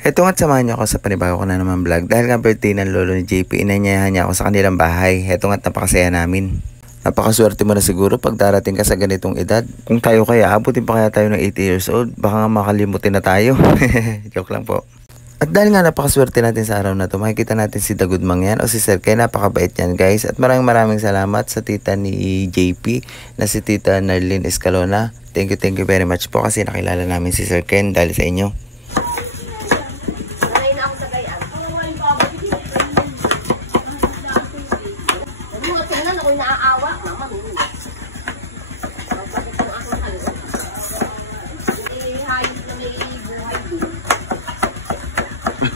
Heto nga't samahan niyo ako sa panibago ko na naman vlog dahil nga birthday ng lolo ni JP, inanyayahan niya ako sa kanilang bahay. Heto nga't napakasaya namin. Napakaswerte mo na siguro pag darating ka sa ganitong edad. Kung tayo kaya, abutin pa kaya tayo ng 80 years old, baka nga makalimutin na tayo. Joke lang po. At dahil nga napakaswerte natin sa araw na to, makikita natin si Dagudmang yan o si Sir Kay, napakabait yan guys. At maraming salamat sa tita ni JP na si tita Narlene Escalona. Thank you very much po kasi nakilala namin si Sir Ken dahil sa inyo.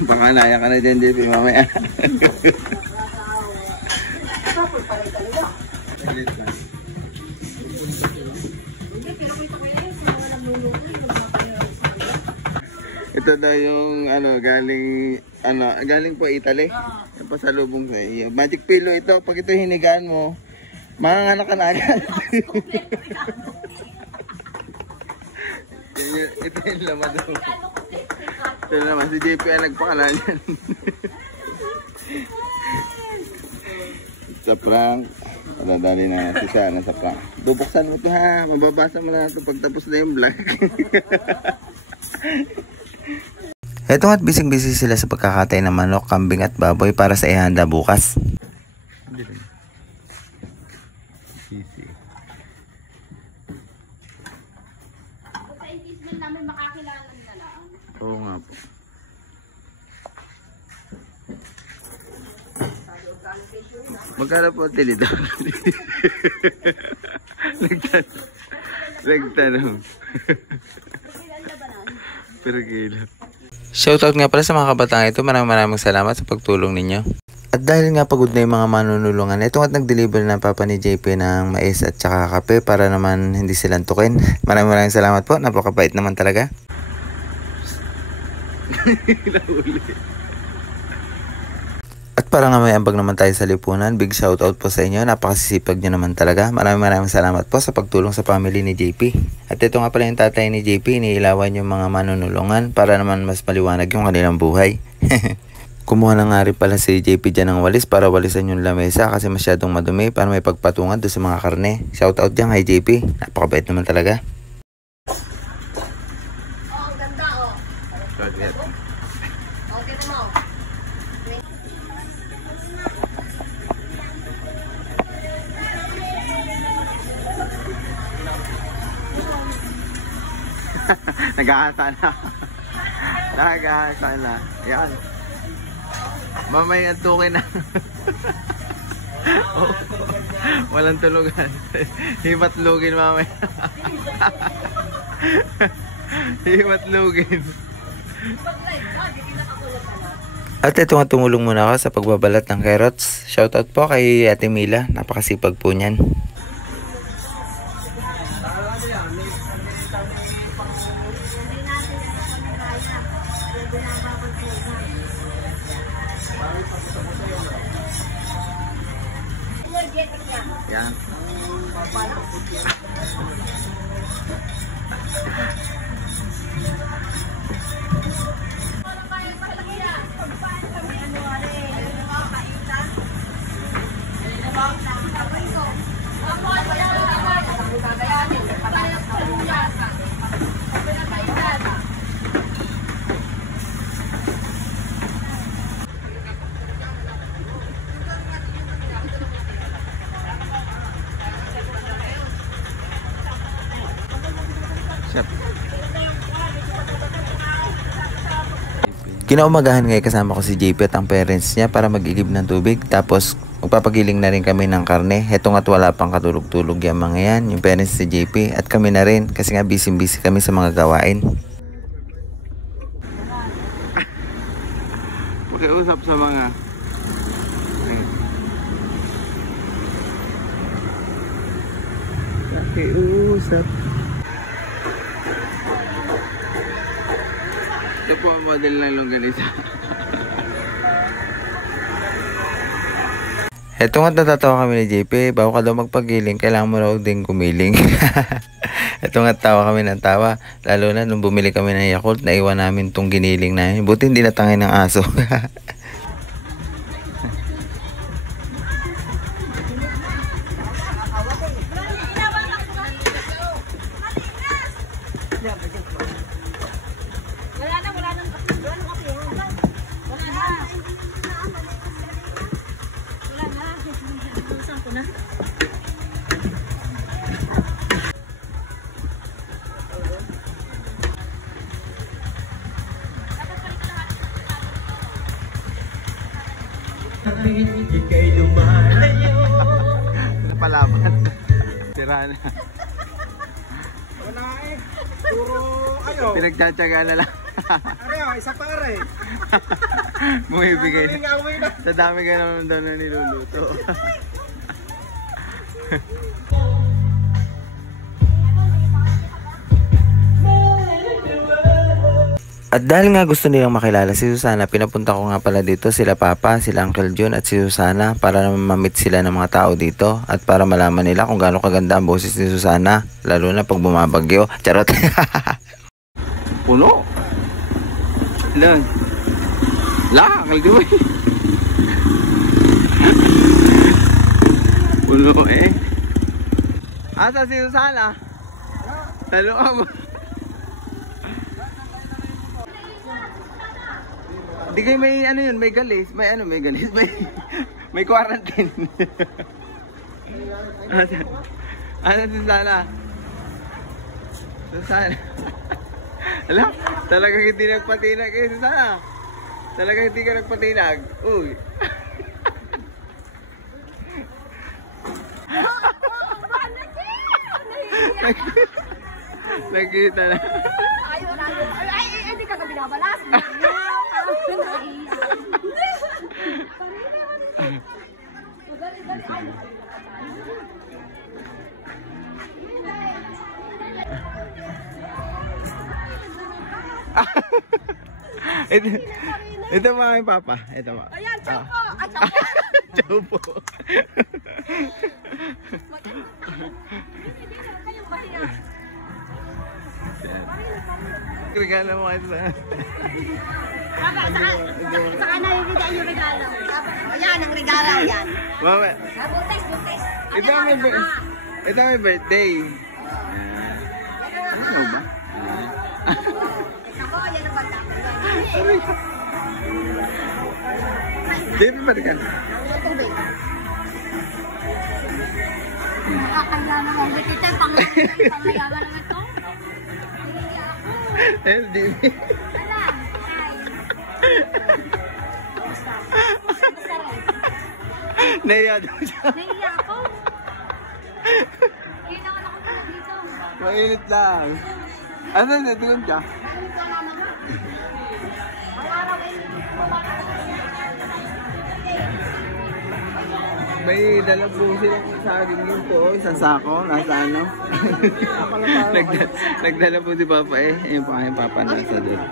Pakalaya ka na dyan, JP, mamaya. Ito daw yung galing po Italy. Yung pasalubong sa iyo. Magic pillow ito. Pag ito hinigaan mo, manganganak ka na agad. Ito yung laman daw. Ito naman, si JP ang nagpakala niyan. Sa prank. Madadali na si Sana sa prank. Bubuksan mo ito ha. Mababasa mo na ito pagtapos na yung vlog. Heto nga't busy sila sa pagkakatay ng manok, kambing at baboy para sa ihanda bukas. Oo nga po. Magkano po ang tilito? Nagtanong. Per kilo. Shoutout nga pala sa mga kabataan ito. Maraming salamat sa pagtulong ninyo. At dahil nga pagod na yung mga manunulungan, ito nga't nag-deliver ng papa ni JP ng mais at saka kape para naman hindi silang tukin. Maraming salamat po. Napakabait naman talaga. At para nga may ambag naman tayo sa lipunan, big shoutout po sa inyo. Napakasisipag nyo naman talaga. Maraming salamat po sa pagtulong sa family ni JP. At ito nga pala yung tatay ni JP, iniilawan yung mga manunulungan para naman mas maliwanag yung kanilang buhay. Kumuha na nga rin pala si JP dyan ng walis para walisan yung lamesa kasi masyadong madumi para may pagpatungan doon sa mga karne. Shoutout dyan kay JP. Napakabait naman talaga. Nag-aasa na. Nag-aasa na. Yan. Mamaya tukin na. Oh, walang tulugan. Himatlugin mamaya. Himatlugin. At ito nga tumulong muna ako sa pagbabalat ng carrots. Shoutout po kay Ate Mila. Napakasipag po niyan. Yan. Kinaumagahan ngayon kasama ko si JP at ang parents niya para mag-igib ng tubig. Tapos magpapagiling na rin kami ng karne. Heto nga't wala pang katulog-tulog yung mga yan. Yung parents si JP at kami na rin kasi nga busy kami sa mga gawain. Pakiusap sa mga pakiusap. Ito po ang model ng longganisa. Eto nga't natatawa kami ni JP, bago ka daw magpagiling, kailangan mo raw din gumiling. Ito nga, tawa kami ng tawa. Lalo na nung bumili kami ng Yakult, naiwan namin tong giniling na yun. Buti hindi natangay ng aso. Ika'y lumalayo. Ano palaban? Sira na. Wala eh. Puro ano. Pinagtsatsaga na lang. Areho, isa pa rin. Bumibigay. Away na. Sa dami ka naman daw na niluluto. At dahil nga gusto nilang makilala si Susana, pinapunta ko nga pala dito sila Papa, sila Uncle John at si Susana para naman ma-meet sila ng mga tao dito at para malaman nila kung gaano kaganda ang boses ni Susana, lalo na pag bumabagyo. Charot! Puno! Ilan? La, Uncle John! Puno eh. Asa si Susana? Talo ka ba? Di kayo may ano yun, may galis, may galis, may quarantine. Ano Susana? Susana. Alam, talagang hindi nagpatinag eh, Susana. Talagang hindi ka nagpatinag. Uy. Nakita na. Ay, hindi ka ka binabalas. Ito mga yung Papa. Ito mga. Ayan, choco! At choco! Chopo. Regalo mo kayo sa... Saka naliligaan yung regalo. Ayan, ang regalo yan. Mama, Butis. ito may birthday. Ano ba? Ako, yan ang bata. Baby ba ka? Tubig. Nakakaya naman. Ito yung panglayaman naman ito. LDB. Ala, Naiya daw siya. naiya ako. Kailangan ako pala dito. Mainit lang. Ano na, tingin ka? May dala po silang saging yun po, isang sako, nasa ano. Nagdala po si Papa eh. Ayun pa kayong Papa nasa doon.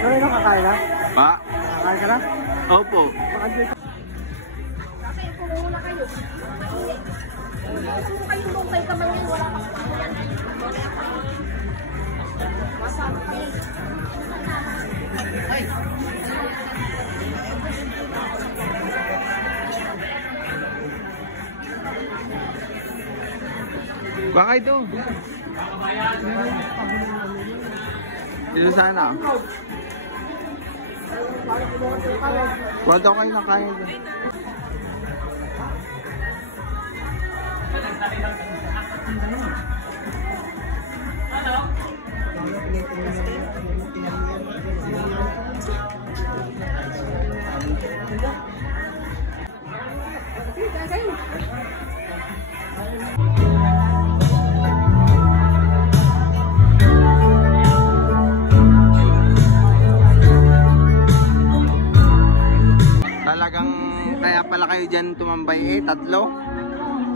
Ano yung kakain na? Pa? Kakain ka na? Opo. Kasi kung muna kayo. Kung kayo doon kayo kamangin, wala pa sa yan. Masabi. Ay. Baka ito. Ito sana. Kwanto kayo na kaya dyan. Talagang kaya pala kayo dyan tumambay eh, tatlo.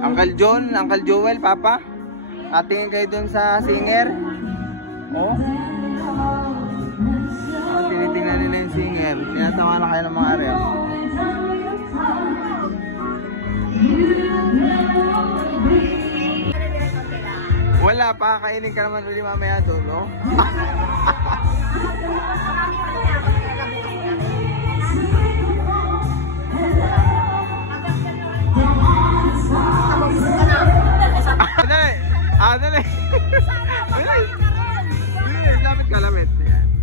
Uncle John, Uncle Joel, Papa. At tingin kayo dun sa singer. Oh. Tinitingnan nila yung singer. Tinatawa na kayo ng mga area. Wala pa, kainin ka naman uli mamaya doon, no? Dali! Dali! Lapit ka, lapit.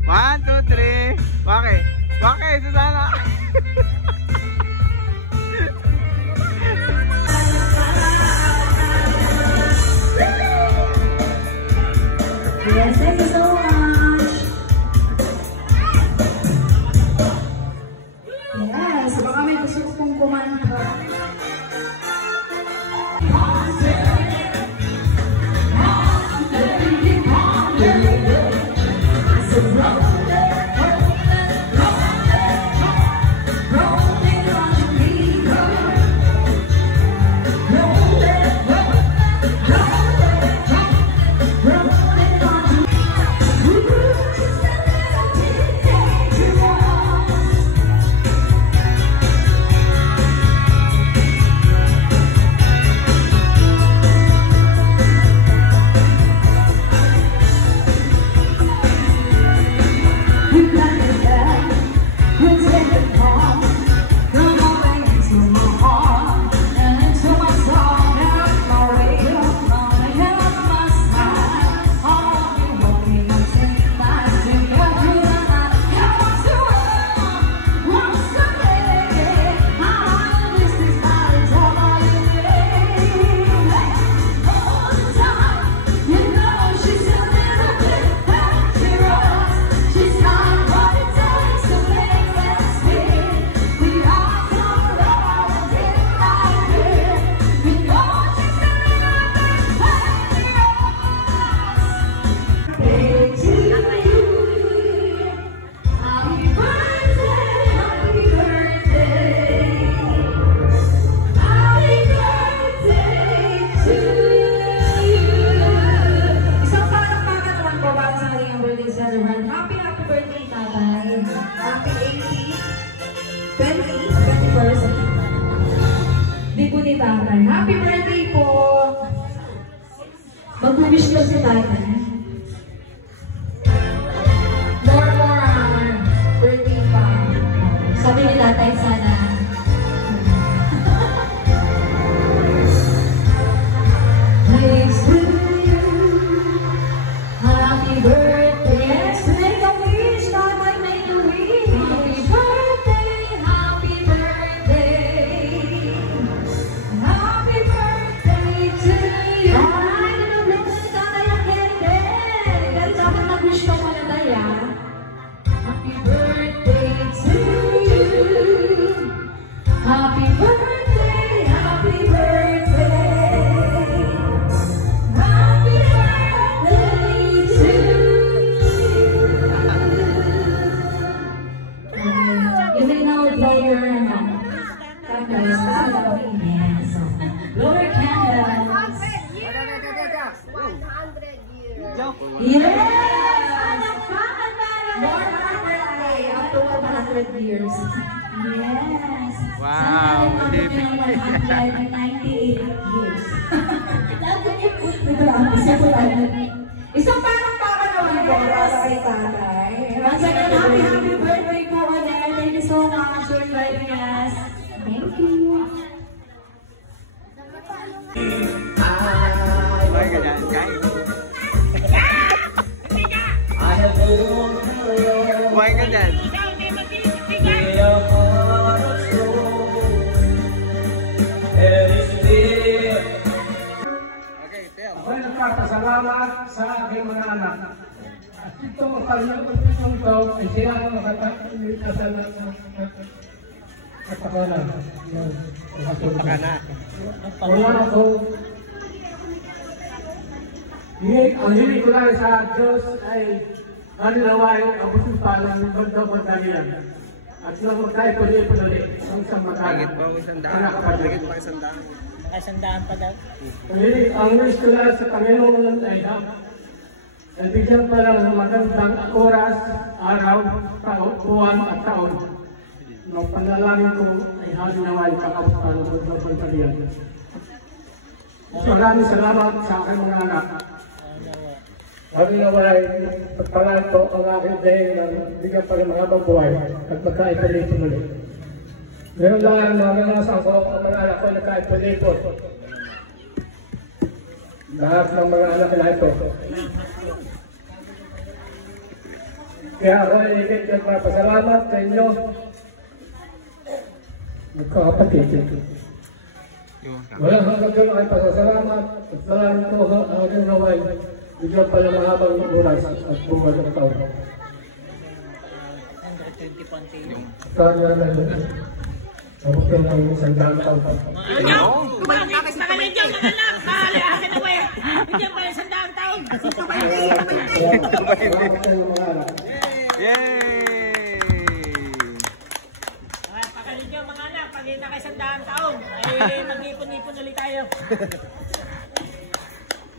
1, 2, 3. Bakit? Bakit? Susana! Yes, thank you so much. Yes, baka may gusto kong kumanta. Happy birthday po! Mag-wish ko si tatay. More birthday pa. Sabi ni tatay sana. Thanks to you. Happy birthday. Yes, make a wish. Tatay, make a wish. Happy birthday. Happy birthday. Happy birthday to you. Ay, nanobless si tatay ang kende. Dahil dapat nag-wish ka pala tayo. Happy birthday to you. Happy birthday. Happy birthday. Happy birthday to you. You may now blow your candles. Yes. Blow your candles. 100 years. Yes! More birthday up to 100 years. Yes. Wow, Sana David. 198 years. Isang parang para naman po para kay tatay. Once again, happy birthday po ulit. Thank you so much for inviting us. Thank you. Ay, ganyan. Kain. Kumain ka dyan. Okay, tell. Ako'y nagpapasalamat sa aking mga anak. At ito mapagpapitong ito ay sila na makatasan na katakanan. Katakanan. Wala ako. Ang hiling ko lang sa Diyos ay anilawayong kabusutan ng bandang-bandalian. At nang tayo pali-pali ng isang makanan. Higit pa o isang daan. Higit pa isang daan. Sandaan pa daw. Ang wish ko lang sa Panginoon ay bigyan pa lang ng magandang oras, araw, taon, buwan at taon Ang panalangin ko ay halinawa yung kakapusan ng Bundok Pantalian. Maraming salamat sa aking mga anak. Halinawa ay pagpalaan ko ang aking dahil ng bigyan pa rin mahabang buhay at magkaipalipon ulit. Ngayon lang naranasan ko ang mga anak ko na nagkaipalipon. Lahat ng mga anak na ito. Kaya ako ay higit yung papasalamat sa inyo. Magkakapatid. Walang hanggang doon ay pasasalamat at salamat ko ang aking naway. Bigyan pala mahabang oras at buwan ng taon. Saan nga na yun? Abot ka ng isang daan taon. Kumakakis na kami dyan, mga anak! Mahali, akin na ba yan? Bigyan pa isang daang taon! Yay! Pakalit nyo, mga anak, pag naka isang daang taon, ay mag-ipon-ipon ulit tayo.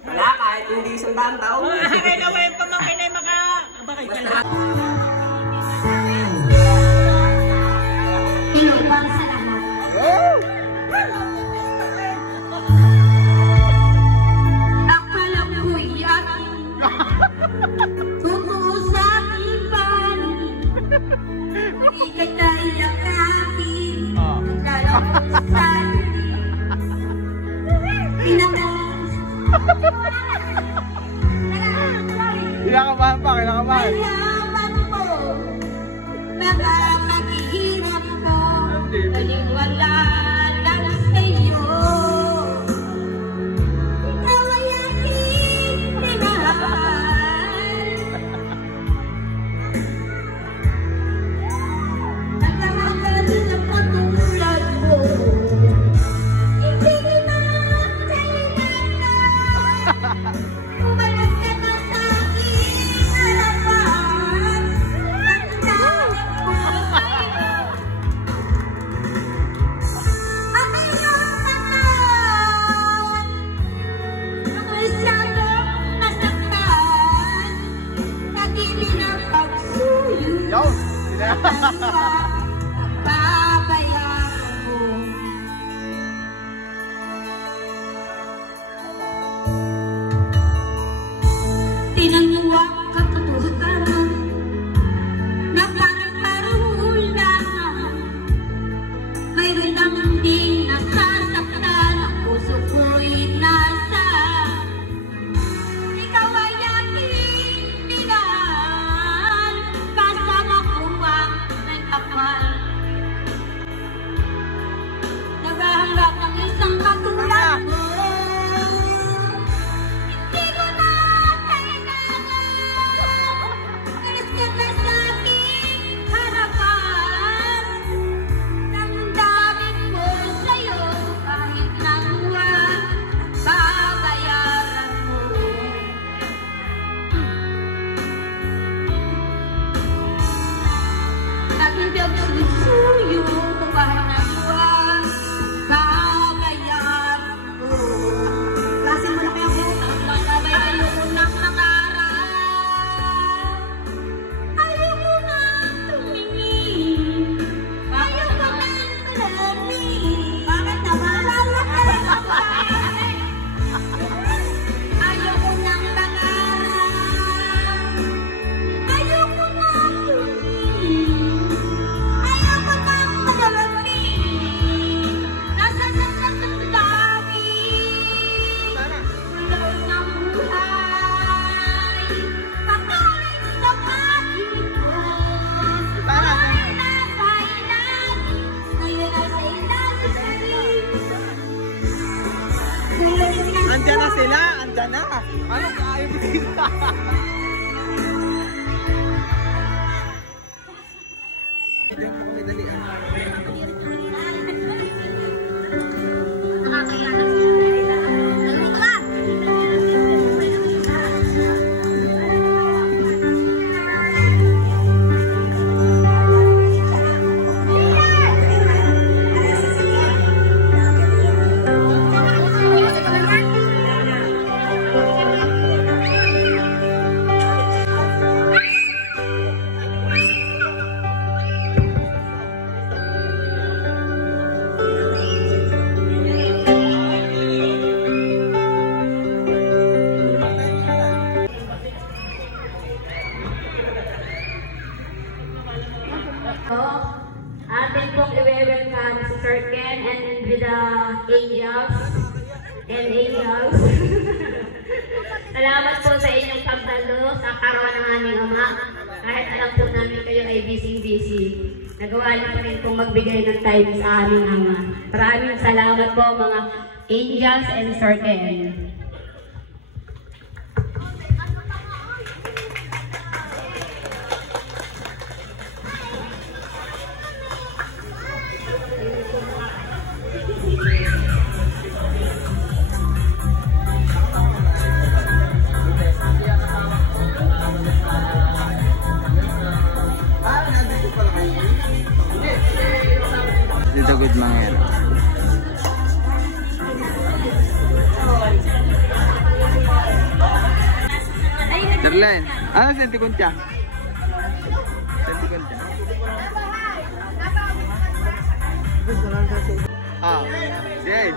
Wala, kahit hindi isang daang taon. Kaya na yung pamangkin ay bakit ka lahat? Pinupang sa lahat. Akala ko'y aking kukusapin pa ika'y tayo aking naglalakot sa Kinakabahan pa, kinakabahan. Mayaman ko, nakakaghihirap ko, naliwala lang sa iyo. Ikaw ay aking minahal. Nagkakagal na patulad mo, hindi ko na kailangan. Umalas ka na sa aking harapan. Ang dami ko sa'yo. Ang iyong tangan, masyadong nasaktan. Nagili ng pagsuyo. Babayaran mo. Tinanwa katotohanan na parang karulangan. Mayroon ang hindi nasasaktan, ang puso ko'y nasa. Ikaw ay aking minahal, kasama ko ang nagkapal. Naghahanggap ng isang katulad mo. Hindi ko na kailangan. Alis ka na sa aking harapan. Damdamin ko sa'yo kahit na buwan, babayaran mo. Aking pagsusuyo kahit na buwan, babayaran mo. Lasin mo na kaya ko. Ayoko nang mangarap. Ayoko nang tumingin. Ayoko nang tumingin. Bakit naman? Ayoko nang mangarap. Ayoko nang tumingin. Ayoko nang tumingin. Nasa damdamin. Ulol ng buhay. Patuloy sa pag-ibig. Ay napailan. Ngayon ay sa ilalim sa iyo. Andyan na sila, andyan na. Ano ka ayaw mo sila? Nakakayanan siya. Ano ka? angels and angels. Salamat po sa inyong pagdalo sa karawaan ng aming Ama. Kahit alam po namin kayo ay busy-busy, nagawa niyo pa rin pong magbigay ng time sa aming Ama. Maraming salamat po mga angels and certain. Dito good mga yan. Darlene, ano senti kunca? Senti kunca. Ah, Jade.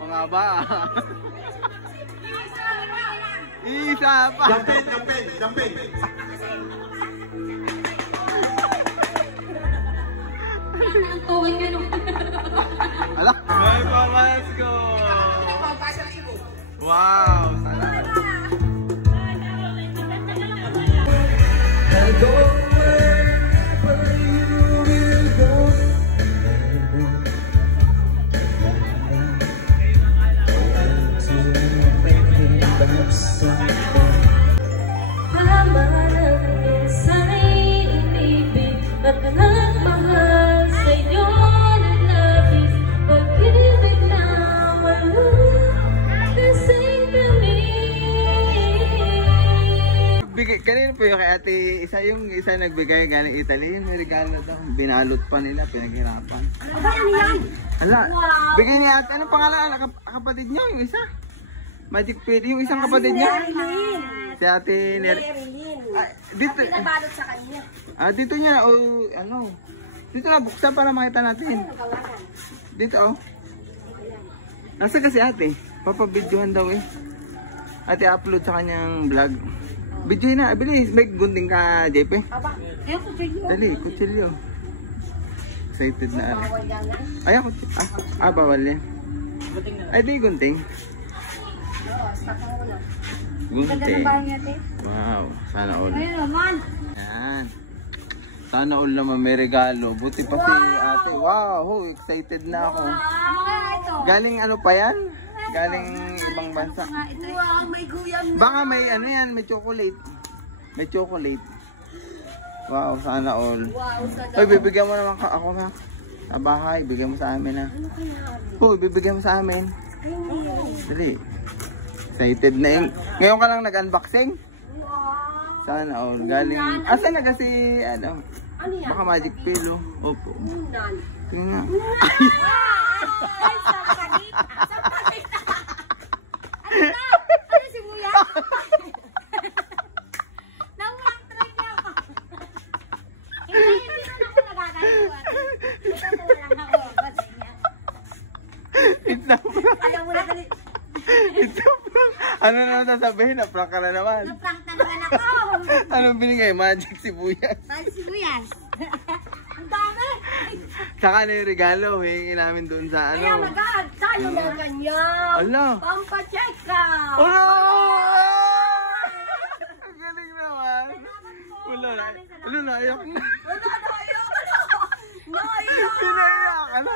Pangaba. Isa pa. Jumpin. Ala. Ay, pamas ko. Wow, salamat. Kanina po yung kay ate, yung isa nagbigay galing Italy, may regalo daw. Binalot pa nila, pinaghirapan. Ano yan? Hala, bigay ni ate, anong pangalan? Kapatid niyo, yung isa? Magic Pit, yung isang kapatid niya? Si ate dito. Pinabalot sa kanya. Dito niya, dito na, buksan para makita natin. Dito, nasa kasi ate, papabidyohan daw eh. Ate upload sa kanyang vlog. Video na, bilis. May gunting ka, JP? Aba, yung kutsilyo. Dali, kutsilyo. Excited na. Bawal yan lang. Ay, kutsilyo. Bawal yan. Ay, di gunting. Oo, stop mo muna. Ganda Gunting. ng bahay natin. Wow, sana all. Ayun naman. Yan. Sana all naman may regalo. Buti pa si ate. Wow, excited na ako. Ano kaya ito? Galing ano pa yan? Galing ibang bansa. Wow, may guyam. Baka may ano yan, may chocolate. May chocolate. Wow, sana all. Wow, sa Hoy, bibigyan mo naman ako na. Sa bahay, bigyan mo sa amin na. Hoy, bibigyan mo sa amin. Dali. Excited na yung... Ngayon ka lang nag-unboxing? Sana all. Galing... Asan na kasi, ano? Ano yan? Baka magic pillow. Opo. Unan. Tingnan nga. Ay, sa palit. Sa palit. Ano na sasabihin? Na-prank ka na naman. Na-prank na naman ako. Anong binigay? Magic sibuyas. Sibuyas. Ang dami. Saka na yung regalo. Hingin namin doon sa Kaya ano. magad. Tayo na ganyan. Ala! Pampacheck ka. Wala! Ang galing naman. Wala na. Wala na. Ayak na. Wala na ayaw. Naiyak. Pinaiyak. Ano?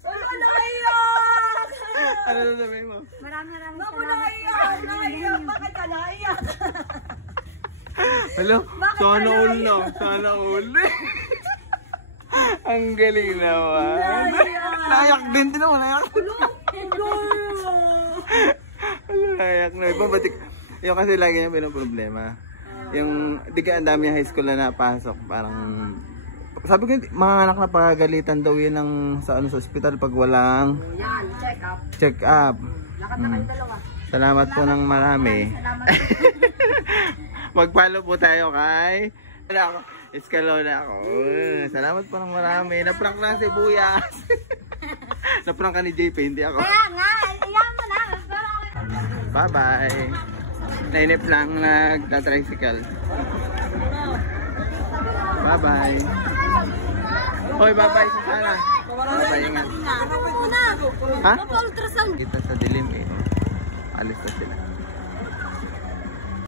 Wala na ayaw. Ano sasabihin mo? Maraming salamat. Naiyak. Bakit ka naiyak? Hello? Bakit Sana ka all naiyak? lang. Sana all. Ang galing naman. Nayak din. Tinan mo, nayak. Nayak na. Ibang batik. Yung kasi lagi niya pinaproblema. Yung, di ka ang dami high school na napasok. Parang, sabi ko, mga anak na pagagalitan daw yun ng, sa ospital pag walang Yan, check up. check up. Lakad na kayo dalawa. Salamat po ng marami. Salamat. Mag-follow po tayo kay Escalona ako. Salamat po ng marami. Naprank na si Buyas. Naprank ka ni JP, hindi ako. Kaya nga, iyan mo na. Bye-bye. Nainip lang nagtatricycle. Bye-bye. Hoy, bye-bye sa sana. Bye-bye, ingat. Ha? Kita sa dilim eh. Alis na sila.